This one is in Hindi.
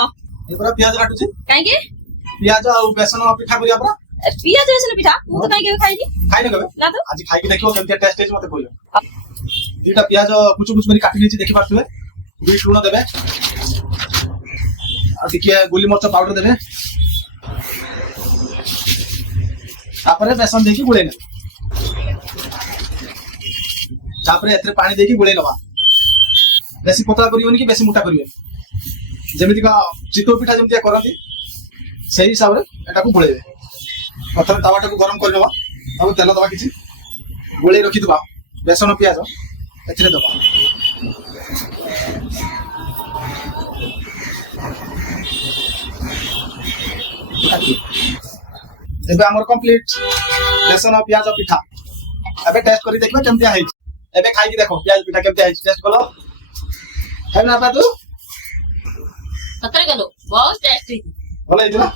ये पूरा प्याज काटुची कहीं प्याज और बेसन पिठा करिया पूरा पियाज बेसन पिठा मु तो कहीं खाई खाइ न कबे ना तो आज खाइ के देखियो केमतिया टेस्ट है मते कहयो दुटा प्याज कुछ कुछ करी काटी लीची देखि पारथुबे बीट लूण देबे और देखिए गोली मरच पाउडर देबे तापरे बेसन देकी गुळे ने तापरे एतरे पानी देकी गुळे नवा बेसी पतला करियोनी कि बेसी मोटा करियो जेमिति का चितो पिठा जेमिति करंती सही हिसाब रे एटा को गुळेबे प्रथम तावाटा को गरम कर नवा अब तेल दवा किछि गुळे रखि दबा बेसन प्याज एतरे दबा एबे हमर कंप्लीट बेसन प्याज पिठा एबे टेस्ट करी देखबे केमतिया है एबे खाइ कि देखो प्याज पिठा केमतिया है टेस्ट करो है ना बा तू सतरे गलो बहुत टेस्टी भले है ना